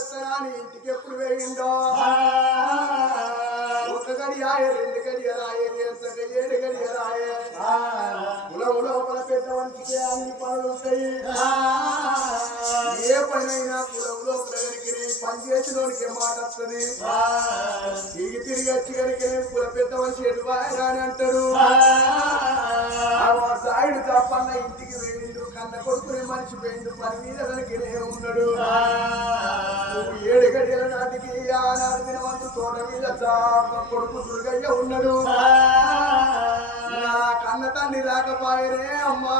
తెస్తానా అని ఇంటికి ఎప్పుడు వేయిండో ఒక గడియాయ రెండు గడియలాయే ఎంత ఏడు గడియలాయే కులం లోపల పెద్ద మనిషికి అన్ని పనులు ఉంటాయి. ఏ పనైనా కులం లోపల కనుక పని చేసినోడికి మాట వస్తుంది. తిరిగి తిరిగి వచ్చి కనుక కుల పెద్ద మనిషి ఎటు అని అంటాడు ఆ. సాయుడు తప్పన్న ఇంటికి వెళ్ళిండు కన్న కొడుకుని మర్చిపోయిండు పని మీద కనుకనే ఉన్నాడు. నాటికి ఆనాడు దినవంతు తోట మీద కొడుకు దుర్గయ్య ఉన్నాడు. నా కన్న తండ్రి రాకపోయనే అమ్మా.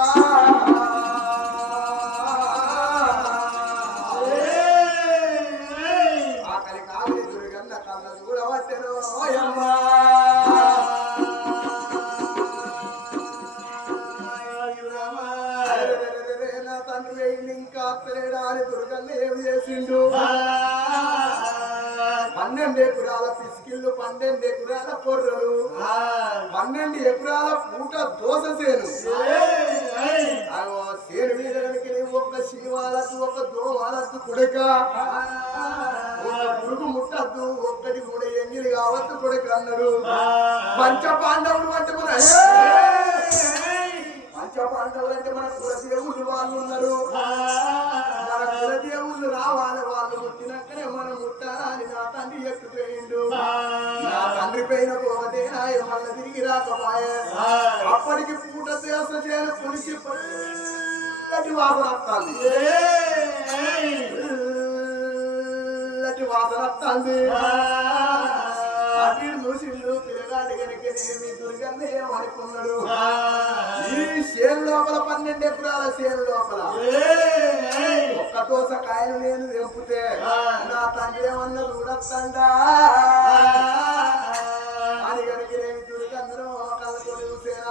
పన్నెండు ఎకరాల పిసికిళ్ళు పన్నెండు ఎకరాల పొర్రలు పన్నెండు ఎకరాల పూట దోస సేను సేను మీద ఒక్క శివాలకు ఒక దోవాలకు కుడక. పురుగు ముట్టద్దు ఒక్కటి కూడా ఎంగిలి కావద్దు కొడుక అన్నాడు. పంచ పాండవులు అంటే తండ్రి ఎక్కుపోయిండు నా తండ్రి పైన పోతే నాయ మళ్ళీ తిరిగి రాకపోయే. అప్పటికి పూట దేశ చేయని పులిసి పల్లటి వాసన అటు చూసిండు పిల్లగాడి కనుక ఏమనుకున్నాడు? ఈ చేను లోపల పన్నెండు ఎకరాల చేను లోపల. ఒక్క దోస కాయలు నేను తెంపితే నా తండ్రి ఏమన్నా చూడొద్దండా అని కనుక నేను దుర్గందరూ కళ్ళతో చూసేనా?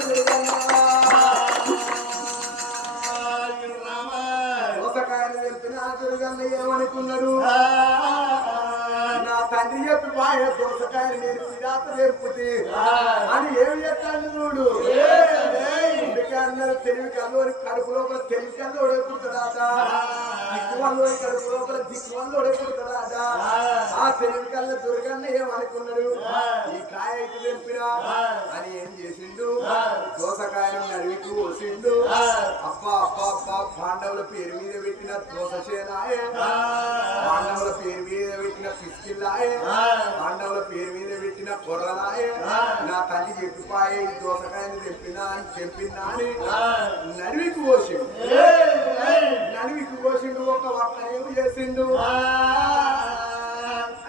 తిరుగమ్మా. దోసకాయలు వెళ్తున్న తిరుగన్న ఏమనుకున్నాడు? నా తండ్రి చెప్పి పాయ దోసకాయలు నేను పిరాత లేపుతి అని ఏమి తెలివి కల్లోని కడుపు లోపల తెలివి కల్లోడే పుడతాడాట దిక్కువల్లోని కడుపు లోపల దిక్కు వల్లోడే పుడతాడాట ఆ తెలివి కళ్ళ దుర్గన్న ఏమనుకున్నాడు? ఈ కాయ ఇటు తెంపినా అని ఏం చేసిండు? దోసకాయను నడివికి వసిండు అప్ప అప్ప అప్ప పాండవుల పేరు మీద పెట్టిన దోస చేనాయే. చెప్పిపాయే ఈ దోసకాయని తెంపినా అని నడివికి పోసిండు. నడివికి పోసిండు ఒక ఏమి చేసిండు?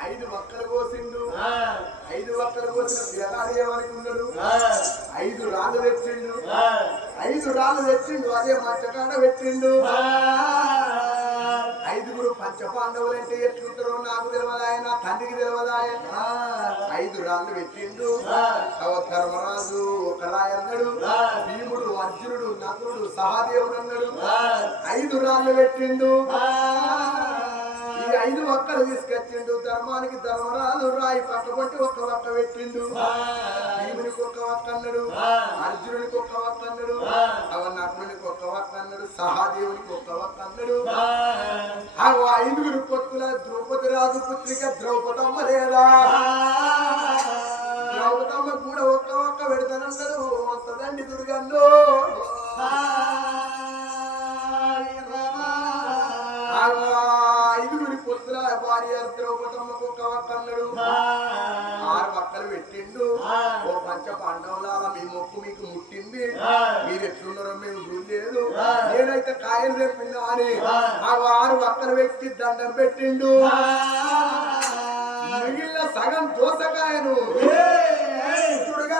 ఐదు ఒక్కలు కోసిండు ఐదు ఒక్కలు కోసిన పిల్లగాడు ఏమనుకున్నాడు ఐదు రాళ్ళు తెచ్చిండు. ఐదు రాళ్ళు తెచ్చిండు అదే మచ్చకాడ పెట్టిండు. ఐదుగురు పంచ పాండవులు అంటే ఎట్లుంటారో నాకు తెలియదు ఆయన తండ్రికి తెలియదు ఆయన? ఐదు రాళ్ళు పెట్టిండు. ధర్మరాజు ఒక రాయి అన్నాడు. భీముడు అర్జునుడు నకులుడు సహాదేవుడు అన్నాడు. ఐదు రాళ్ళు పెట్టిండు. ఈ ఐదు ఒక్కలు తీసుకొచ్చిండు. ధర్మానికి ధర్మరాజు రాయి పట్టుకుంటే ఒక్క ఒక్క పెట్టిండు. భీమునికి ఒక్క ఒక్క అన్నాడు. అర్జునునికి ఒక్క ఒక్క అన్నాడు. అవన్నకునికి ఒక్క ఒక్క అన్నాడు. సహాదేవునికి ఒక్క ఒక్క అన్నాడు. ఆ. ఐదుగురు పొత్తుల ద్రౌపది రాజు పుత్రిక ద్రౌపదమ్మ లేదా? ద్రౌపదమ్మ కూడా ఒక్క ఒక్క పెడతానన్నాడు వస్తుందండి దుర్గంలో ఎట్లున్నారో మేము చూడలేదు నేనైతే కాయలు తెప్పిందా అని ఆ. వారు పక్కన వ్యక్తి దండం పెట్టిండు. మిగిలిన సగం దోసకాయను చుడుగా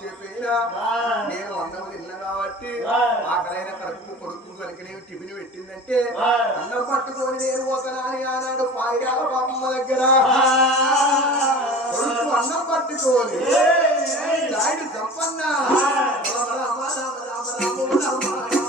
చెప్పినా నేను వంద మంది ఇల్లు కాబట్టి ఆకలైన కడుపు కొడుకు కనుకనేవి టిఫిన్ పెట్టిందంటే అన్నం పట్టుకొని నేను పోతానా అని ఆనాడు పాయిరాల పాపమ్మ దగ్గర. కొడుకు అన్నం పట్టుకోని ఆయన సంపన్న రామ రామ రామ రామ రామ.